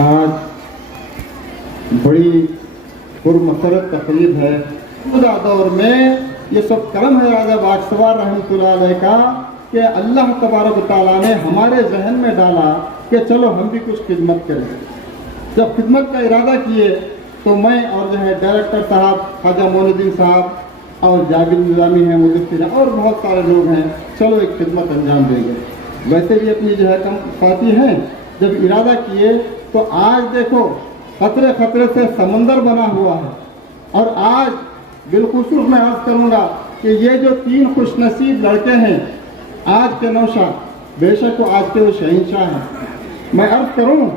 आज बड़ी पुरमसरत तकरीब है। खुदा दौर में ये सब करम है राजा बागसवार रहमतुल्लाह अलैह का कि अल्लाह तबारक व तआला ने हमारे जहन में डाला कि चलो हम भी कुछ खिदमत करें। जब खिदमत का इरादा किए तो मैं और जो है डायरेक्टर साहब ख्वाजा मोइनुद्दीन साहब और जाबिर निज़ामी हैं, मुदस्सिर हैं और बहुत सारे लोग हैं, चलो एक खिदमत अंजाम देंगे। वैसे भी अपनी जो है कम फाती हैं, जब इरादा किए तो आज देखो खतरे खतरे से समंदर बना हुआ है। और आज बिलखुसूस मैं अर्ज़ करूँगा कि ये जो 3 खुशनसीब लड़के हैं आज के नौशाद, बेशक वो आज के वो शहंशाह हैं। मैं अर्ज़ करूँ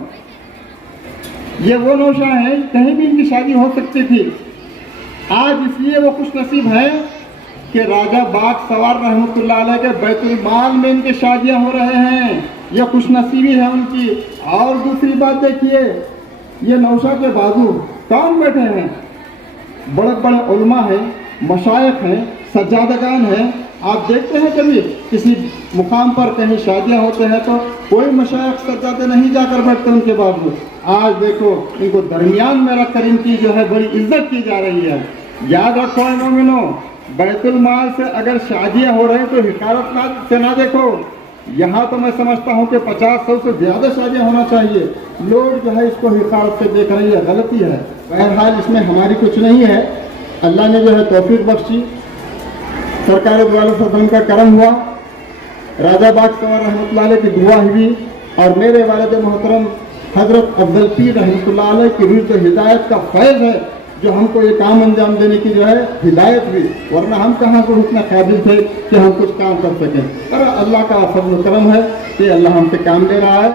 ये वो नौशाह हैं, कहीं भी इनकी शादी हो सकती थी। आज इसलिए वो खुशनसीब हैं कि राजा बागसवार रहमतुल्लाह अलैह के बैतुल माल में इनकी शादियाँ हो रहे हैं। यह खुशनसीबी है उनकी। और दूसरी बात देखिए, ये नौशा के बाजू कौन बैठे हैं? बड़े बड़े उलमा हैं, मशाइख हैं, सज्जादगान हैं। आप देखते हैं कभी किसी मुकाम पर कहीं शादियाँ होते हैं तो कोई मशाइख सज्जादे नहीं जाकर बैठते उनके बाजू। आज देखो इनको दरमियान में रखकर इनकी जो है बड़ी इज्जत की जा रही है। याद रखो मोमिनो, बैतुल माल से अगर शादियाँ हो रही तो हिकारत से ना देखो। यहाँ तो मैं समझता हूँ कि 50-100 से ज़्यादा शादियाँ होना चाहिए। लोग जो है इसको हिकारत से देख रही है, गलती है। बहरहाल इसमें हमारी कुछ नहीं है। अल्लाह ने जो है तौफीक बख्शी, सरकार द्वारा का करम हुआ, राजा बागसवार रहमतुल्लाह अलैह की दुआ हुई और मेरे वालिद मोहतरम हज़रत अफजल पीर रहमतुल्लाह अलैह की रुज़ हिदायत का फैज़ है जो हमको ये काम अंजाम देने की जो है हिदायत हुई। वरना हम कहाँ को इतना काबिल थे कि हम कुछ काम कर सकें। पर अल्लाह का फज़ल करम है कि अल्लाह हमसे काम ले रहा है।